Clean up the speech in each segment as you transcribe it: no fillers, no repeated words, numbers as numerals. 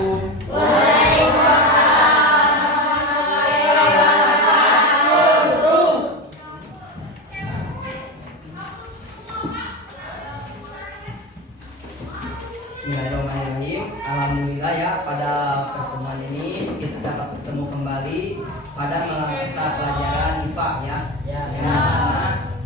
Assalamualaikum. Bismillahirrahmanirrahim. Alhamdulillah ya, pada pertemuan ini kita dapat bertemu kembali pada mata pelajaran IPA ya. Yang mana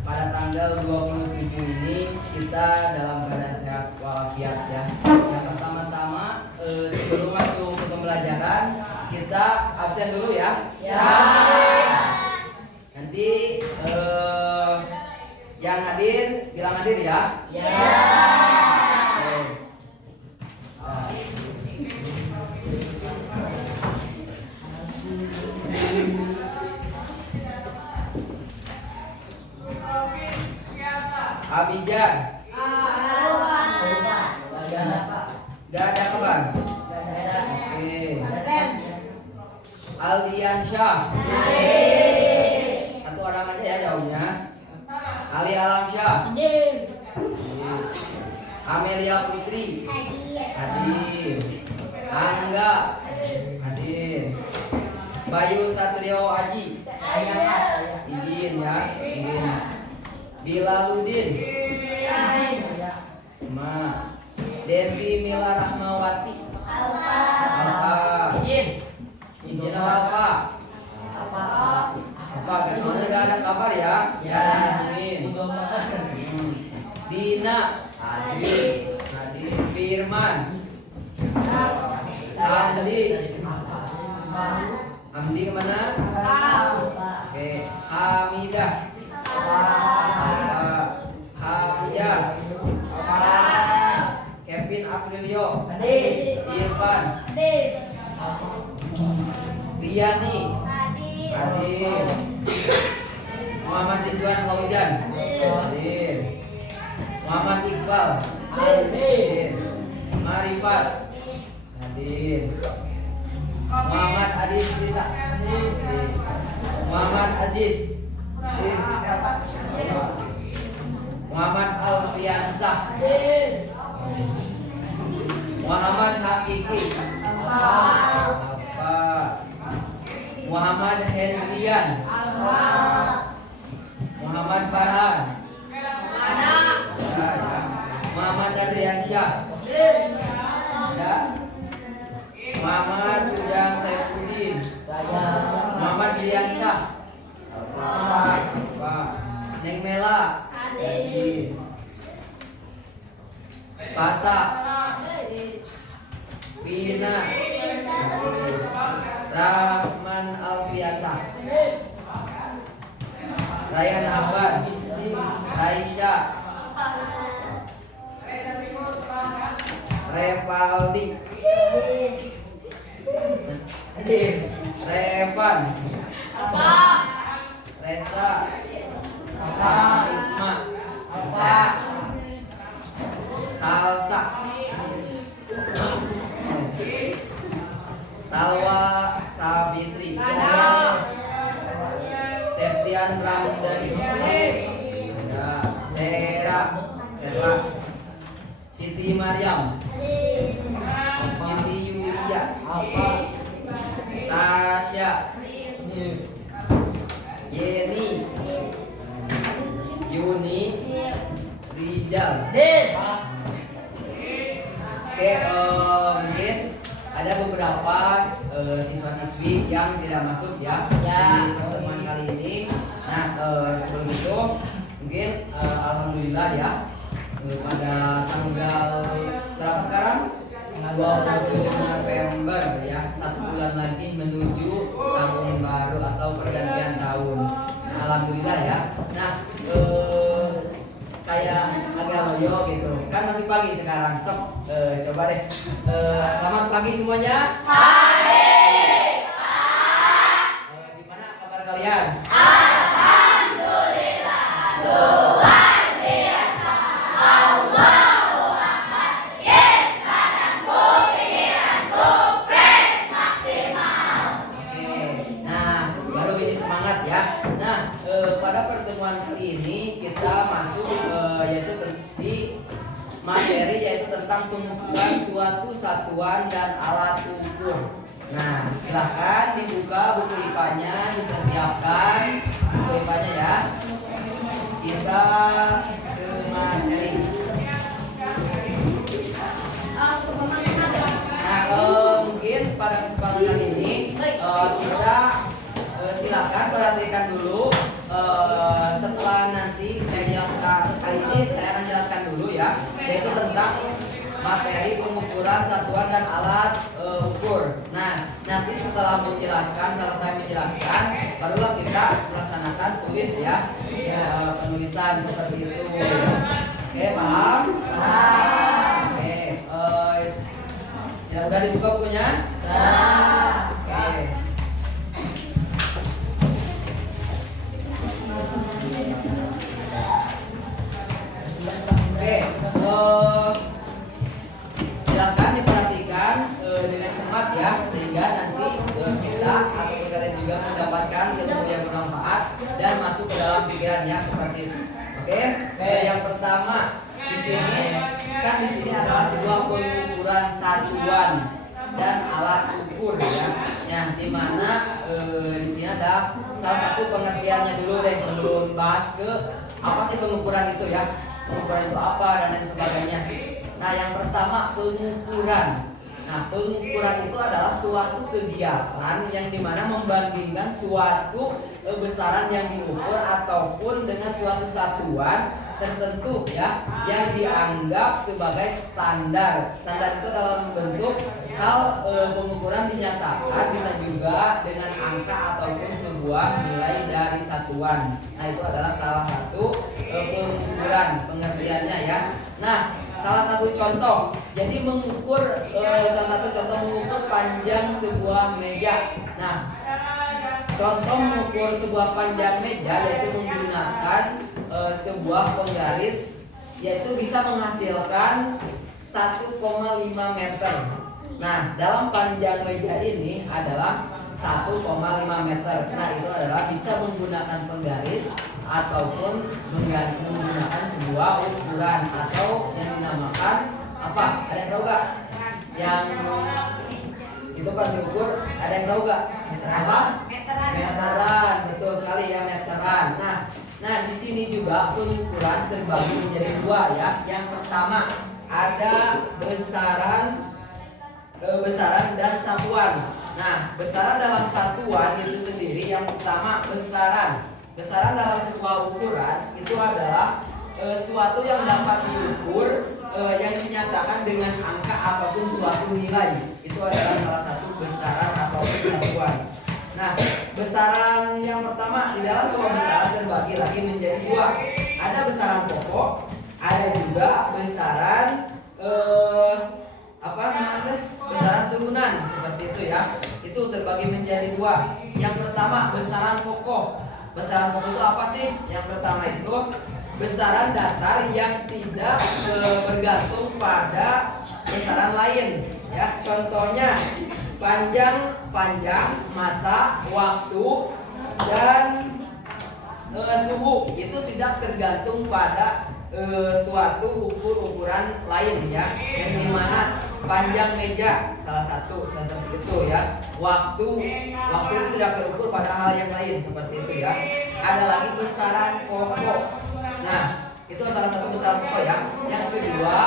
pada tanggal 27 ini kita dalam keadaan sehat walafiat ya. Yang pertama-tama sebelum masuk ke pembelajaran kita absen dulu ya. Nanti yang hadir bilang hadir ya. Abijan. Gak ada kawan. Oke. Aldiansyah. Satu orang aja ya jawabnya. Ali Alamsyah. Amelia Putri. Hadir. Angga. Hadir. Bayu Satrio Aji. Izin ya. Izin. Bilaludin. Ma. Desi Mila Rahmawati. Apa? Izin apa? Apa? Soalnya gak ada kabar ya. Izin. Dina. Hadir. Firman. Hamdi kemana? Oke. Hamidah. Hamzah. Kevin Aprilio. Irfan. Riani. Hadir. Muhammad Ridwan Fauzan. Hadir. Muhammad Iqbal. Hadir. Marifat. Hadir. Muhammad Adis Rita. Muhammad Aziz. Muhammad Alfiansah. Muhammad Hakiki. Apa? Muhammad Hendrian. Muhammad Farhan. Muhammad Adriansyah. Ada. Muhammad Ujang Saifuddin. Muhammad Diansyah. Apa? Neng Mela. Pasa. Bina. Rahman Alfiata. Rayhan Abad. Raisya. Revaldi. Revan. Resa. Isma. Salsa. Salwa Sabitri. Septian Ramdhani. Sera. Siti Maryam. Siti Yulia. Tasya. Yeni. Yuni. Rijal. Oke, mungkin ada beberapa siswa-siswi yang tidak masuk ya di pertemuan kali ini. Nah, sebelum itu mungkin alhamdulillah ya pada tanggal berapa sekarang? 27 November ya, 1 bulan lagi menuju tahun baru atau pergantian tahun. Alhamdulillah ya. Nah, kayak agak loyo gitu. Kan masih pagi sekarang. Sok, coba deh. Selamat pagi semuanya. Gimana kabar kalian? Alhamdulillah. Luar biasa. Allahu Akbar. Yes, badanku, pikiranku, press maksimal. Oke. Nah, baru ini semangat ya. Nah, pada pertemuan kali ini kita masuk yaitu di materi yaitu tentang pengukuran suatu satuan dan alat ukur. Nah, silakan dibuka buku IPA-nya, dipersiapkan buku IPA-nya ya. Kita ke materi. Nah, mungkin pada kesempatan kali ini kita silakan perhatikan dulu. Setelah nanti saya jelaskan, kali ini saya akan jelaskan dulu ya, yaitu tentang materi pengukuran satuan dan alat ukur. Nah, nanti setelah selesai menjelaskan, barulah kita melaksanakan tulis ya, penulisan seperti itu. Oke, paham? Oke, ya udah dibuka bukunya? Oke. Silakan diperhatikan dengan cermat ya, sehingga nanti kita atau kalian juga mendapatkan ilmu yang bermanfaat dan masuk ke dalam pikiran ya, seperti itu. Oke. Yang pertama di sini adalah sebuah pengukuran satuan dan alat ukur ya. Yang dimana di sini ada salah satu pengertiannya dulu deh sebelum bahas ke apa sih pengukuran itu ya. Pengukuran itu apa dan lain sebagainya. Nah, yang pertama pengukuran. Nah, pengukuran itu adalah suatu kegiatan yang dimana membandingkan suatu besaran yang diukur ataupun dengan suatu satuan tertentu ya, yang dianggap sebagai standar. Standar itu dalam bentuk hal pengukuran dinyatakan bisa juga dengan angka ataupun sebuah nilai dari satuan. Nah, itu adalah salah satu pengukuran pengertiannya ya. Nah, salah satu contoh, jadi salah satu contoh mengukur panjang sebuah meja. Nah, contoh mengukur sebuah panjang meja yaitu menggunakan sebuah penggaris, yaitu bisa menghasilkan 1,5 meter. Nah, dalam panjang meja ini adalah 1,5 meter. Nah, itu adalah bisa menggunakan penggaris ataupun menggunakan sebuah ukuran atau yang dinamakan apa? Ada yang tahu gak? Yang itu pas diukur, ada yang tahu gak? Apa? Meteran. Betul sekali ya, meteran. Nah di sini juga pengukuran terbagi menjadi dua ya. Yang pertama ada besaran dan satuan. Nah, besaran dalam satuan itu sendiri, yang pertama besaran. Besaran dalam sebuah ukuran itu adalah suatu yang dapat diukur yang dinyatakan dengan angka ataupun suatu nilai. Itu adalah salah satu besaran ataupun satuan. Nah, besaran yang pertama di dalam sebuah besaran terbagi lagi menjadi dua. Ada besaran pokok, ada juga besaran besaran turunan seperti itu ya. Itu terbagi menjadi dua. Yang pertama besaran pokok. Besaran pokok itu apa sih? Yang pertama itu besaran dasar yang tidak bergantung pada besaran lain ya. Contohnya panjang, masa, waktu, dan suhu itu tidak tergantung pada suatu ukuran lain ya. Yang dimana panjang meja salah satu seperti itu ya. Waktu itu tidak terukur pada hal yang lain seperti itu ya. Ada lagi besaran pokok. Nah, itu salah satu besaran pokok ya. Yang kedua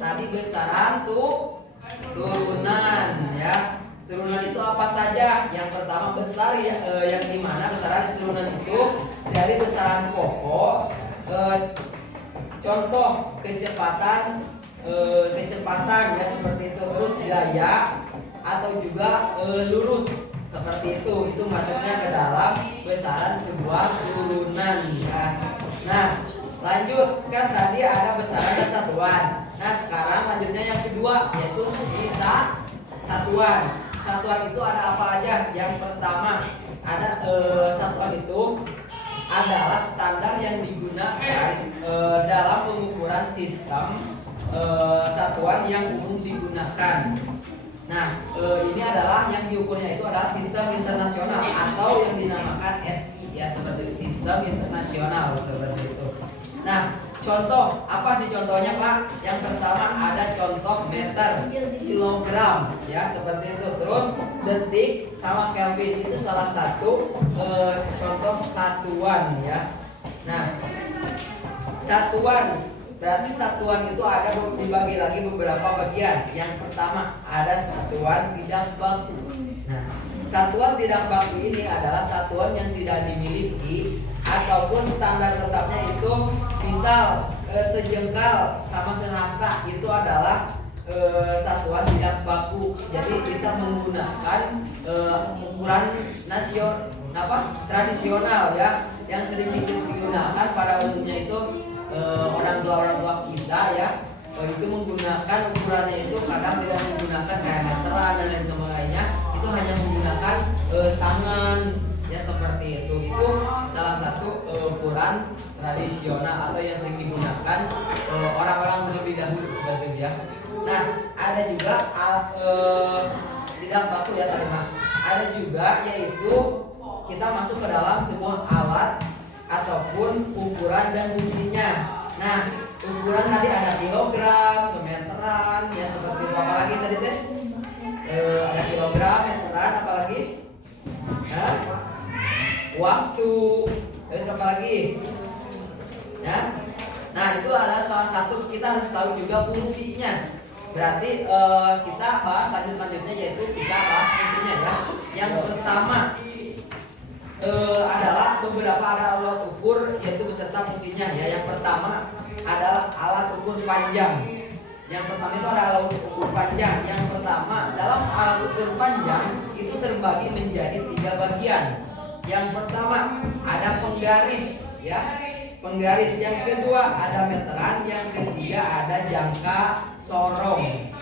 tadi besaran turunan ya. Turunan itu apa saja? Yang pertama besar ya, yang dimana besaran turunan itu dari besaran pokok. Contoh kecepatan ya seperti itu, terus gaya atau juga lurus seperti itu masuknya ke dalam besaran sebuah turunan ya. Nah, lanjut, kan tadi ada besaran dan satuan. Nah, sekarang lanjutnya yang kedua yaitu bisa satuan. Satuan itu ada apa aja? Yang pertama ada satuan itu adalah standar yang digunakan dalam pengukuran sistem satuan yang umum digunakan. Nah, ini adalah yang diukurnya itu adalah sistem internasional atau yang dinamakan SI ya, seperti sistem internasional seperti itu. Nah, contoh apa sih contohnya Pak? Yang pertama ada contoh meter, kilogram ya seperti itu. Terus detik sama Kelvin itu salah satu contoh satuan ya. Nah, satuan berarti satuan itu ada dibagi lagi beberapa bagian. Yang pertama ada satuan tidak baku. Nah, satuan tidak baku ini adalah satuan yang tidak dimiliki ataupun standar tetapnya itu misal sejengkal sama sehasta itu adalah satuan tidak baku. Jadi bisa menggunakan ukuran tradisional ya yang sering digunakan pada umumnya itu orang tua kita ya itu menggunakan ukurannya itu kadang tidak menggunakan kayak meteran dan lain sebagainya, itu hanya menggunakan tangan ya seperti itu salah satu ukuran tradisional atau yang sering digunakan orang-orang terlebih dahulu seperti itu ya. Nah ada juga tidak baku ya tadi mah, ada juga yaitu kita masuk ke dalam sebuah alat ataupun ukuran dan fungsinya. Nah, ukuran tadi ada kilogram, meteran, ya seperti itu. Apalagi tadi teh? Ada kilogram, meteran, apalagi? Waktu, terus apa lagi? Ya. Nah, itu adalah salah satu kita harus tahu juga fungsinya. Berarti kita bahas selanjutnya yaitu kita bahas fungsinya ya. Yang pertama adalah beberapa alat ukur yaitu beserta fungsinya ya. Yang pertama adalah alat ukur panjang. Yang pertama itu ada alat ukur panjang. Yang pertama dalam alat ukur panjang itu terbagi menjadi 3 bagian. Yang pertama ada penggaris ya, penggaris. Yang kedua ada meteran. Yang ketiga ada jangka sorong.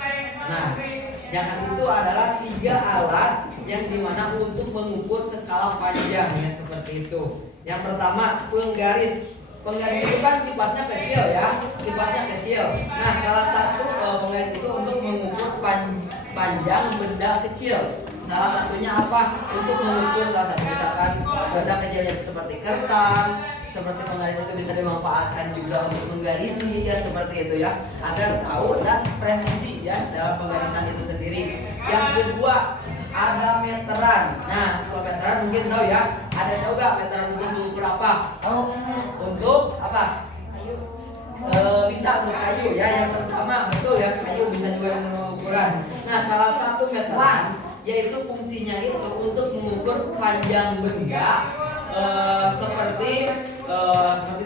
Nah, jangka itu adalah 3 alat yang dimana untuk mengukur skala panjang ya seperti itu. Yang pertama penggaris. Penggaris itu kan sifatnya kecil ya, sifatnya kecil. Nah salah satu penggaris itu untuk mengukur panjang benda kecil. Salah satunya apa? Untuk mengukur salah satu misalkan benda kecil yang seperti kertas. Seperti penggaris itu bisa dimanfaatkan juga untuk menggarisi ya seperti itu ya, agar tahu dan presisi ya dalam penggarisan itu sendiri. Yang kedua ada meteran. Nah kalau meteran mungkin tahu ya, ada tahu gak meteran untuk mengukur apa? Untuk apa? Bisa untuk kayu ya. Yang pertama betul ya, kayu bisa juga mengukuran. Nah salah satu meteran yaitu fungsinya itu untuk mengukur panjang benda seperti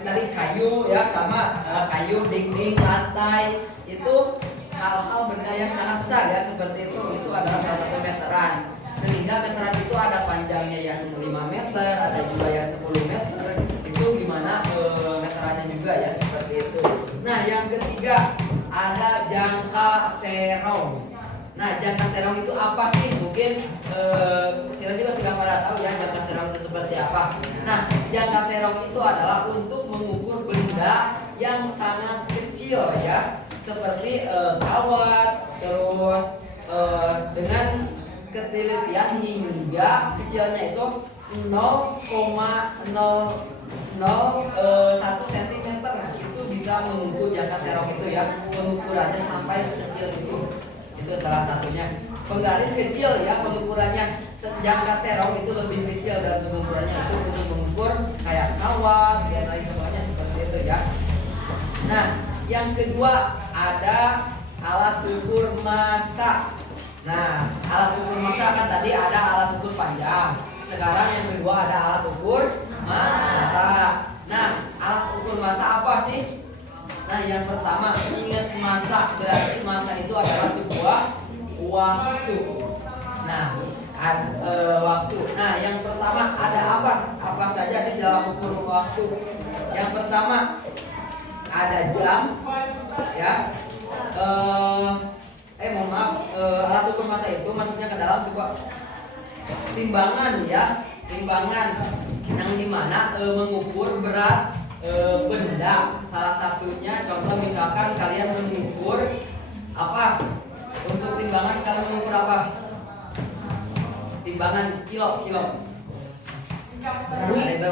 tadi kayu ya, sama kayu, dinding, lantai, itu hal-hal benda yang sangat besar ya seperti itu adalah salah satu meteran. Sehingga meteran itu ada panjangnya yang 5 meter, ada juga yang 10 meter. Itu gimana meterannya juga ya seperti itu. Nah yang ketiga ada jangka serong. Nah jangka serong itu apa sih? Mungkin kita juga sudah pada tahu ya jangka serong itu seperti apa. Nah jangka serong itu adalah untuk mengukur benda yang sangat kecil ya, seperti kawat, terus dengan ketelitian hingga kecilnya itu 0,001 cm. Itu bisa mengukur jangka serong itu ya, pengukurannya sampai sekecil itu. Itu salah satunya. Penggaris kecil ya pengukurannya. Jangka serong itu lebih kecil dan pengukurannya itu untuk mengukur kayak kawat dan lain sebagainya seperti itu ya. Nah, yang kedua ada alat ukur massa. Nah, alat ukur massa kan tadi ada alat ukur panjang. Sekarang yang kedua ada alat ukur massa. Nah, alat ukur massa apa sih? Nah yang pertama ingat massa, berarti massa itu adalah sebuah waktu. Nah waktu. Nah yang pertama ada apa saja sih dalam ukur waktu? Yang pertama ada jam ya. Mohon maaf, alat ukur massa itu masuknya ke dalam sebuah timbangan ya, timbangan yang dimana mengukur berat benda. Salah satunya contoh misalkan kalian mengukur apa? Untuk timbangan kalian mengukur apa? Timbangan kilo. Itu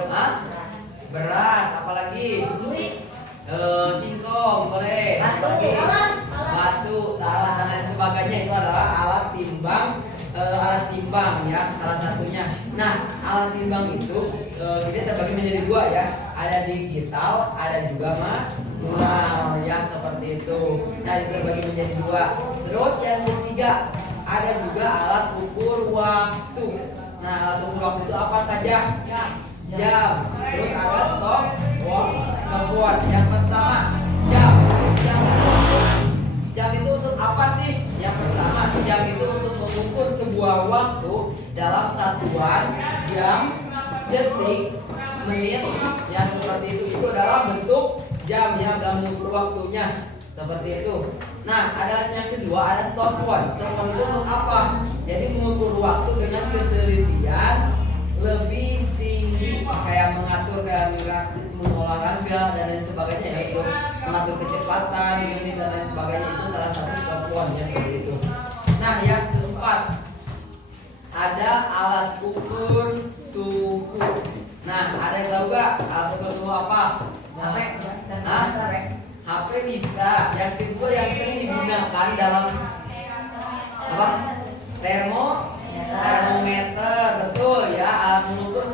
beras, apalagi? singkong boleh. Batu, alat dan lain sebagainya itu adalah alat timbang ya, salah satunya. Nah, alat timbang itu kita terbagi menjadi dua ya, ada digital, ada juga manual ya, seperti itu. Nah, itu terbagi menjadi dua. Terus yang ketiga, ada juga alat ukur waktu. Nah, alat ukur waktu itu apa saja? Jam. Terus ada stopwatch. Yang pertama, jam. Jam itu untuk apa sih? Yang pertama, jam itu untuk mengukur sebuah waktu dalam satuan jam, detik, menit, ya seperti itu. Itu dalam bentuk jam ya, dalam mengukur waktunya seperti itu. Nah, ada yang kedua, ada stopwatch. Stopwatch itu untuk apa? Jadi mengukur waktu dengan ketelitian lebih tinggi, kayak mengatur olahraga dan lain sebagainya ya, untuk mengatur kecepatan, menit dan lain sebagainya, itu salah satu stopwatch ya, seperti itu. Nah, yang keempat, ada alat ukur suhu. Nah, ada yang tahu gak alat ukur suhu apa? HP bisa. Yang kedua yang sering digunakan dalam apa? Termometer, betul ya. Alat mengukur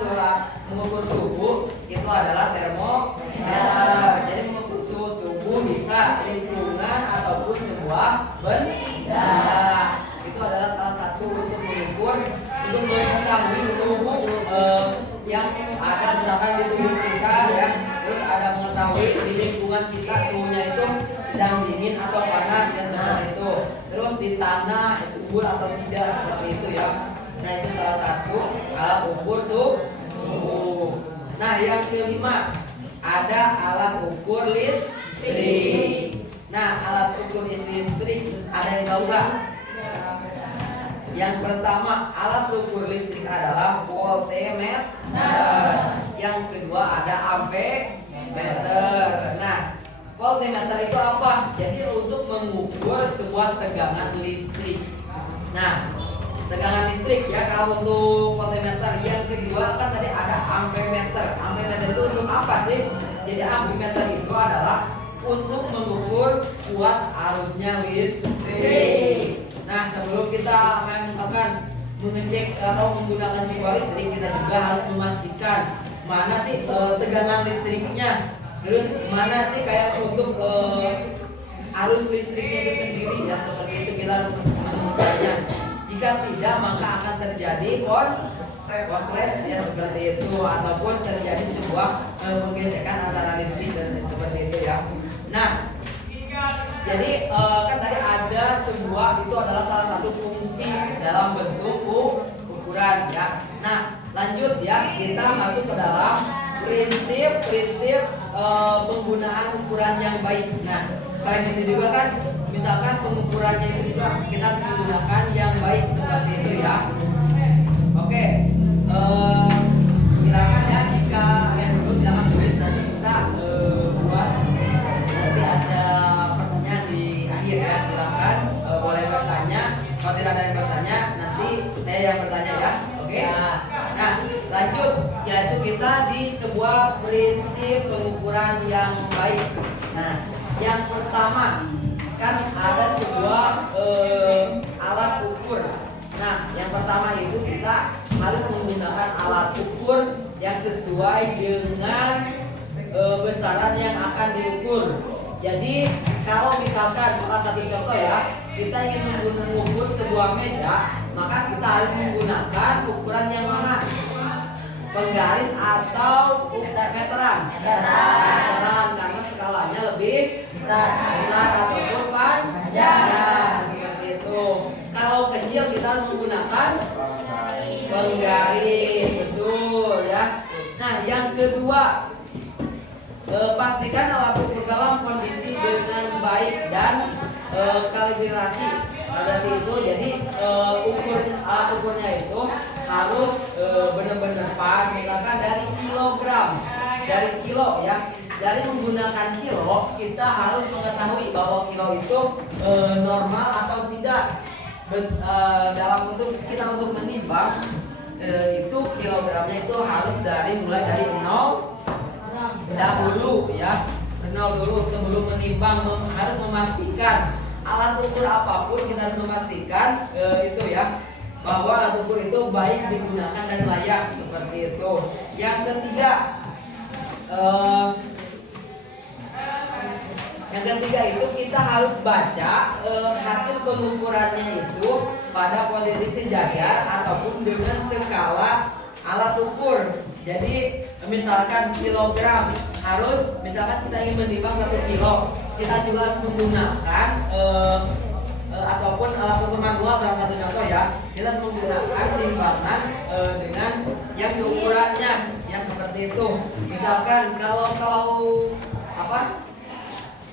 suhu itu adalah termometer. Jadi mengukur suhu tubuh bisa lingkungan ataupun sebuah benda. Itu adalah salah satu untuk mengukur, untuk mengetahui suhu yang ada misalkan di tubuh kita ya. Terus ada mengetahui di lingkungan kita suhunya itu sedang dingin atau panas ya, seperti itu. Terus di tanah subur atau tidak, seperti itu ya. Nah, itu salah satu alat ukur suhu. Nah, yang kelima, ada alat ukur listrik. Nah, alat ukur listrik ada yang tahu gak? Yang pertama, alat ukur listrik adalah voltmeter. Yang kedua ada amperemeter. Nah, voltmeter itu apa? Jadi untuk mengukur sebuah tegangan listrik. Nah, tegangan listrik ya, kalau untuk voltmeter. Yang kedua kan tadi ada amperemeter. Amperemeter itu untuk apa sih? Jadi amperemeter itu adalah untuk mengukur kuat arusnya listrik. Nah, sebelum kita misalkan mengecek atau menggunakan sebuah listrik, kita juga harus memastikan mana sih tegangan listriknya. Terus mana sih kayak untuk arus listriknya itu sendiri ya, seperti itu kita harus menemukannya. Jika tidak, maka akan terjadi korslet ya, seperti itu, ataupun terjadi sebuah penggesekan antara listrik dan seperti itu ya. Nah, jadi kan tadi ada sebuah, itu adalah salah satu fungsi dalam bentuk ukuran ya. Nah, lanjut ya, kita masuk ke dalam prinsip penggunaan ukuran yang baik. Nah, selain itu juga kan, misalkan pengukurannya itu juga kita harus menggunakan yang baik, seperti itu ya. Oke, silakan ya, jika kalian dulu silakan tulis, nanti kita buat, nanti ada pertanyaan di akhir ya, silakan boleh bertanya. Kalau tidak ada yang bertanya, nanti saya yang bertanya ya. Oke. Nah, lanjut, yaitu kita di sebuah prinsip pengukuran yang baik. Nah, yang pertama kan ada sebuah alat ukur. Nah, yang pertama itu kita harus menggunakan alat ukur yang sesuai dengan besaran yang akan diukur. Jadi kalau misalkan salah satu contoh ya, kita ingin mengukur sebuah meja, maka kita harus menggunakan ukuran yang mana? Penggaris atau meteran? Meteran, karena skalanya lebih besar ataupun panjang. Nah, seperti itu. Kalau kecil kita menggunakan penggaris, betul ya. Nah, yang kedua, pastikan alat ukur dalam kondisi dengan baik dan kalibrasi. Kalibrasi itu jadi alat ukurnya itu harus benar-benar pas. Misalkan dari kilogram, dari kilo ya. Dari menggunakan kilo, kita harus mengetahui bahwa kilo itu normal atau tidak. Dalam kita untuk menimbang itu kilogramnya itu harus mulai dari 0 dahulu ya. kenal dulu sebelum menimbang, harus memastikan alat ukur apapun kita harus memastikan itu ya, bahwa alat ukur itu baik digunakan dan layak seperti itu. Yang ketiga, itu kita harus baca hasil pengukurannya itu pada posisi sejajar ataupun dengan skala alat ukur. Jadi misalkan kilogram, harus misalkan kita ingin menimbang 1 kilo, kita juga harus menggunakan ataupun alat ukur manual, salah satu contoh ya, kita harus menggunakan timbangan dengan yang ukurannya ya seperti itu. Misalkan kalau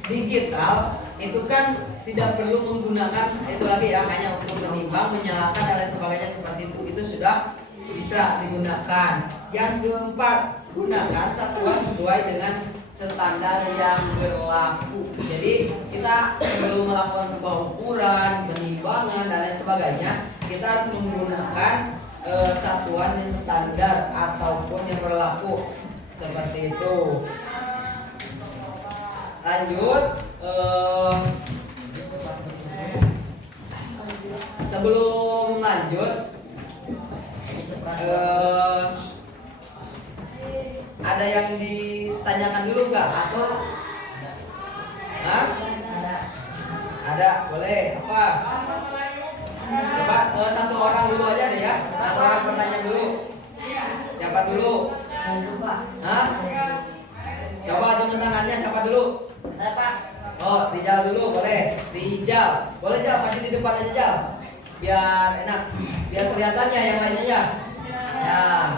digital itu kan tidak perlu menggunakan itu lagi ya, hanya untuk menimbang, menyalakan dan lain sebagainya seperti itu sudah bisa digunakan. Yang keempat, gunakan satuan sesuai dengan standar yang berlaku. Jadi kita sebelum melakukan sebuah ukuran, penimbangan dan lain sebagainya, kita harus menggunakan satuan yang standar ataupun yang berlaku seperti itu. Lanjut, sebelum lanjut, ada yang ditanyakan dulu nggak atau? Hah? Ada, boleh. Apa? Coba satu orang dulu aja deh ya. Satu orang bertanya dulu. Siapa dulu? Hah? Coba tunjuk tangannya, siapa dulu? Saya Pak. Oh, Rijal dulu, boleh. Rijal, boleh Jal, maju di depan aja Jal, biar enak, biar kelihatannya yang lainnya ya. Nah,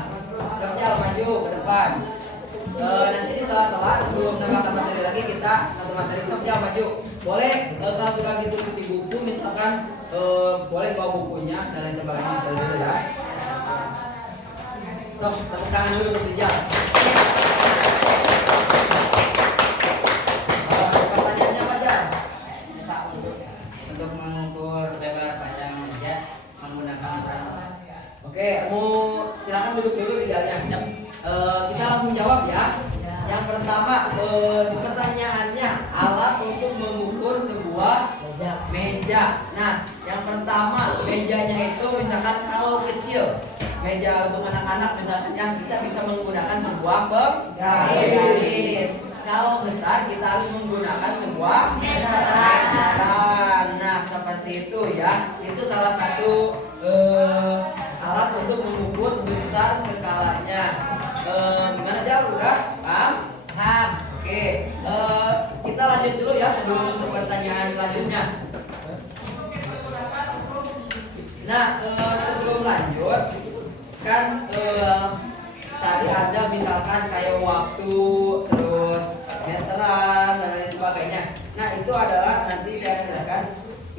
Jal maju ke depan. Nanti di sela-sela sebelum menambahkan materi lagi kita satu materi, Jal maju. Boleh kalau sudah ditulis di buku, misalkan boleh bawa bukunya dan lain sebagainya seperti itu ya. So, tepuk tangan dulu untuk Rijal. Pertanyaannya apa Jal? Pak, untuk mengukur lebar panjang meja menggunakan ukuran. Oke, silakan duduk dulu di dalamnya. Kita langsung jawab ya. Yang pertama, pertanyaannya alat untuk mengukur sebuah meja. Nah, yang pertama mejanya itu misalkan kalau kecil, meja untuk anak-anak misalkan, yang kita bisa menggunakan sebuah penggaris. Kalau besar kita harus menggunakan sebuah meteran. Nah, seperti itu ya. Itu salah satu alat untuk mengukur besar skalanya. Gimana Jal? Udah paham? Paham. Oke, kita lanjut dulu ya sebelum untuk pertanyaan selanjutnya. Nah, sebelum lanjut kan tadi ada misalkan kayak waktu, terus meteran dan lain sebagainya. Nah, itu adalah nanti saya akan jelaskan.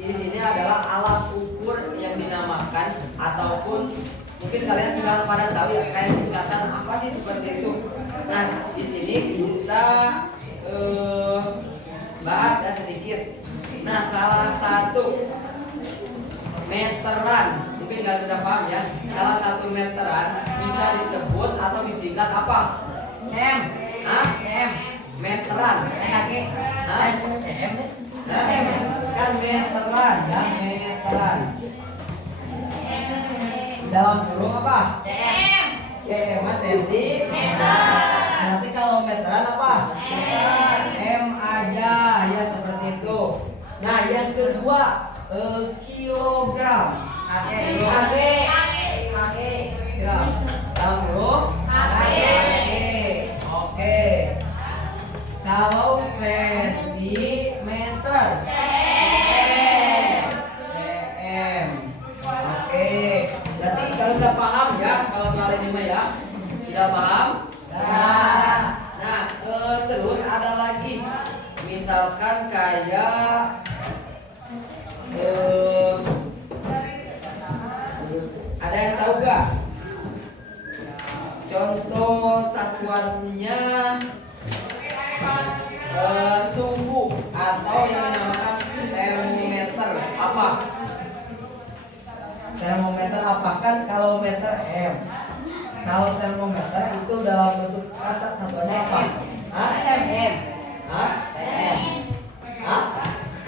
Di sini adalah alat ukur yang dinamakan ataupun mungkin kalian sudah pada tahu ya, kayak singkatan apa sih seperti itu. Nah, di sini kita bahas ya sedikit. Nah, salah satu meteran, mungkin kalian sudah paham ya. Salah satu meteran bisa disebut atau disingkat apa? CM. Hah? CM. Meteran. Kaki. Hah? CM. Nah, kan meteran ya, meteran. Dalam kurung apa? CM. CM sentimeter. Nanti kalau meteran apa? M aja ya, seperti itu. Nah, yang kedua kilogram. Kilogram. Dalam kurung Oke. Kalau sentimeter cm. Oke. Berarti kalau udah paham ya, kalau soal ini mah ya, sudah paham? Nah, terus ada lagi, misalkan kayak ada yang tahu gak? Contoh satuannya suhu atau yang dinamakan termometer apa? Termometer apa? Kan kalau meter M. Kalau termometer itu dalam bentuk kata satuannya apa? M. Hah? Hah?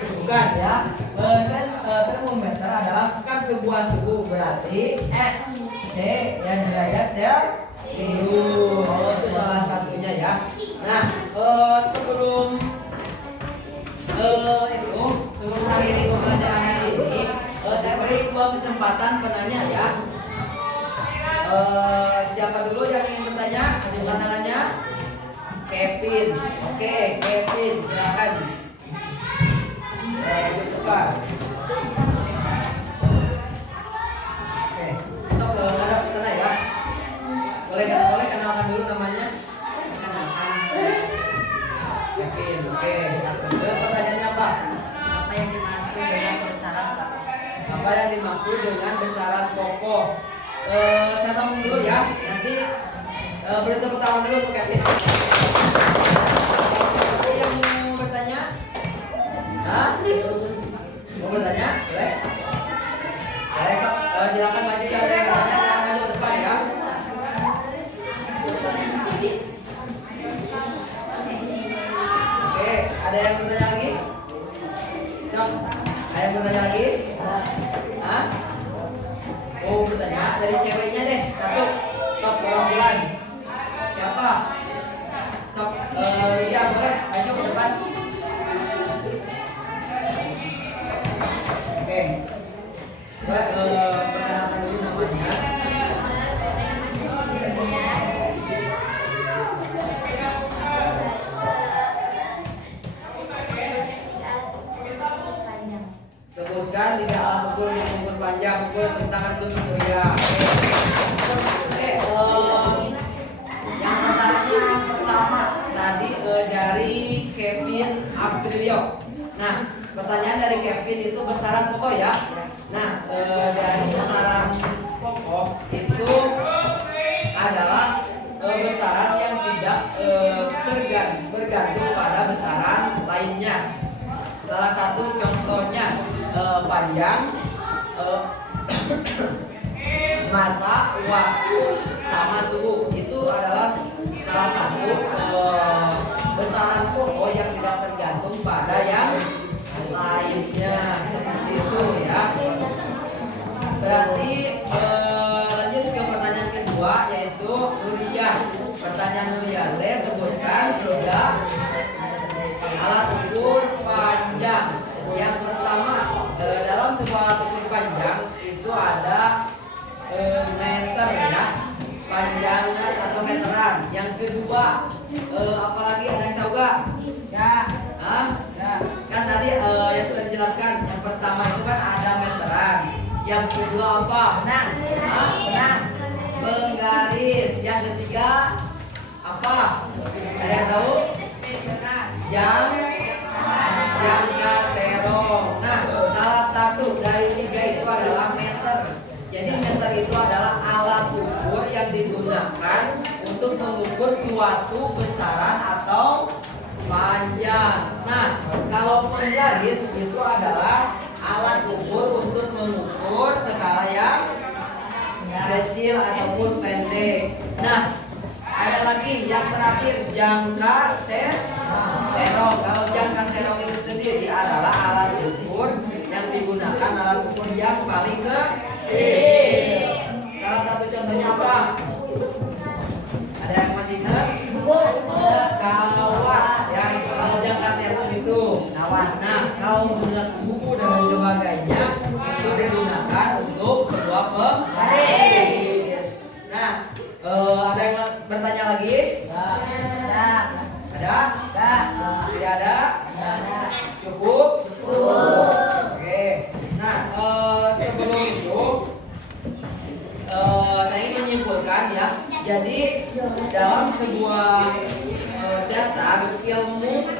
Bukan ya. Termometer adalah kan sebuah suhu, berarti S. C yang derajat Celcius. Oh, itu salah satunya ya. Nah, sebelum akhiri pembelajaran hari ini, saya beri 2 kesempatan penanya ya. Siapa dulu yang ingin bertanya? Ajukan tangannya. Kevin. Oke, Kevin, silakan. Buka. Oke, sok ada pesan ya. Boleh kenalkan dulu namanya. Kevin. Oke. Pertanyaannya apa? Apa yang dimaksud dengan besaran pokok? Apa yang dimaksud dengan besaran pokok? Saya tahu dulu ya. Nanti beri tepuk tangan dulu untuk Kevin. Ada yang mau bertanya? Hah? Mau bertanya? Boleh? Boleh, sok. Silakan maju ya. Silakan maju ke depan ya. Oke, ada yang bertanya lagi? Sok. Ada yang bertanya lagi? Hah? Oh, bertanya dari ceweknya deh. Satu. Stop, perwakilan. Siapa? Stop. Dia boleh maju ke depan. Oke. Perkenalkan dulu namanya. Sebutkan 3 alat ukur di ukur panjang. Ukur tangan dulu untuk dia. Oke. Yang pertama tadi dari Kevin Aprilio. Nah, pertanyaan dari Kevin itu besaran pokok ya. Nah, dari besaran pokok itu adalah besaran yang tidak bergantung pada besaran lainnya. Salah satu contohnya panjang, masa, waktu, sama suhu. Itu adalah salah satu besaran pokok yang tidak tergantung pada yang lainnya, seperti itu ya. Berarti lanjut ke pertanyaan kedua, yaitu Nuria. Pertanyaan Nuria, sebutkan 3 alat ukur panjang. Yang pertama, dalam sebuah alat ukur panjang itu ada meter ya, panjangan atau meteran. Yang kedua, apalagi ada yang tahu gak? Ya. Hah? Ya. Kan tadi yang sudah dijelaskan. Yang pertama itu kan ada meteran. Yang kedua apa? Benang. Hah? Benang. Penggaris. Yang ketiga apa? Ada yang tahu? Jangka serong. Nah, salah satu dari 3 itu adalah meter. Jadi meter itu adalah alat ukur yang digunakan untuk mengukur suatu besaran atau panjang. Nah, kalau penggaris itu adalah alat ukur untuk mengukur skala yang kecil ataupun pendek. Nah, ada lagi yang terakhir, jangka serong. Kalau jangka serong itu sendiri adalah alat ukur yang digunakan, alat ukur yang paling kecil. Salah satu contohnya apa? Ada yang masih ingat? Kawat. Yang kalau jangka serong itu kawat. Nah, kalau untuk buku dan lain sebagainya itu digunakan untuk sebuah penggaris. Nah, ada yang bertanya lagi? Ada? Masih ada? Cukup? Oke. Nah, sebelum itu saya ingin menyimpulkan ya. Jadi dalam sebuah dasar ilmu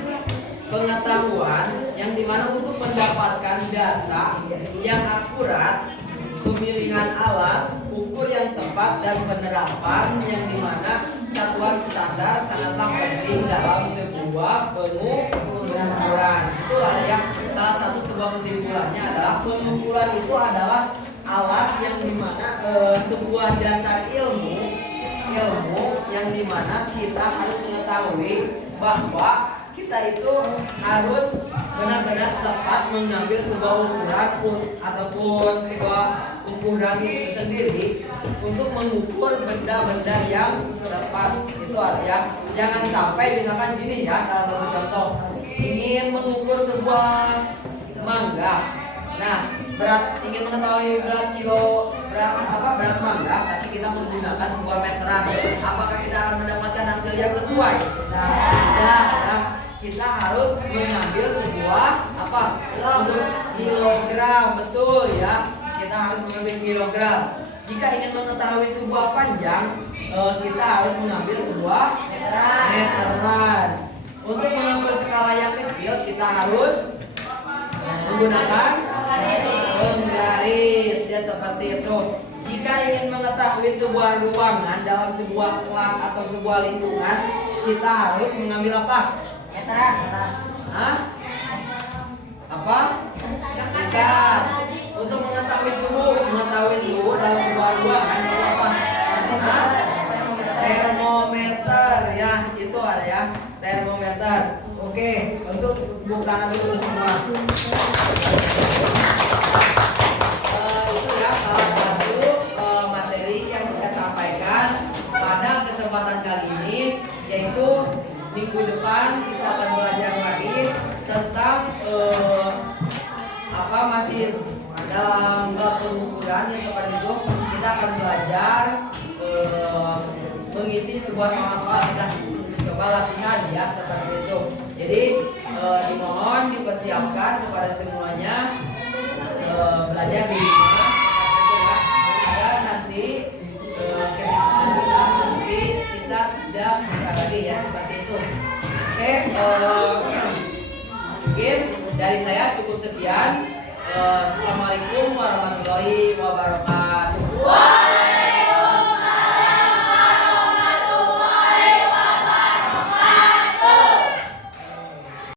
pengetahuan yang dimana untuk mendapatkan data yang akurat, pemilihan alat ukur yang tepat dan penerapan yang dimana satuan standar sangatlah penting dalam sebuah pengukuran. Itu ada yang salah satu sebuah kesimpulannya adalah pengukuran itu adalah alat yang dimana sebuah dasar ilmu yang dimana kita harus mengetahui bahwa kita kita itu harus benar-benar tepat mengambil sebuah ukuran ataupun sebuah ukuran itu sendiri untuk mengukur benda-benda yang tepat. Itu artinya jangan sampai misalkan gini ya, salah satu contoh ingin mengukur sebuah mangga. Nah, ingin mengetahui berat mangga, tapi kita menggunakan sebuah meteran. Apakah kita akan mendapatkan hasil yang sesuai? Tidak. Nah, kita harus mengambil sebuah untuk kilogram, betul ya. Kita harus mengambil kilogram. Jika ingin mengetahui sebuah panjang, kita harus mengambil sebuah meteran. Untuk mengambil skala yang kecil, kita harus menggunakan penggaris ya, seperti itu. Jika ingin mengetahui sebuah ruangan dalam sebuah kelas atau sebuah lingkungan, kita harus mengambil apa? Meteran. Hah? Apa? Bukan. Untuk mengetahui suhu dalam sebuah ruangan itu apa? Hah? Termometer ya, itu ada ya, termometer. Oke, untuk bukan dulu semua. Itu ya salah satu materi yang saya sampaikan pada kesempatan kali ini, yaitu minggu depan kita akan belajar lagi tentang masih dalam bab pengukuran yang seperti itu. Kita akan belajar mengisi sebuah soal-soal, kita coba latihan ya, seperti itu. Jadi dimohon dipersiapkan kepada semuanya belajar di rumah ya, agar nanti ketika kita nanti kita tidak bisa lagi ya, seperti itu. Oke, mungkin dari saya cukup sekian. Assalamualaikum warahmatullahi wabarakatuh.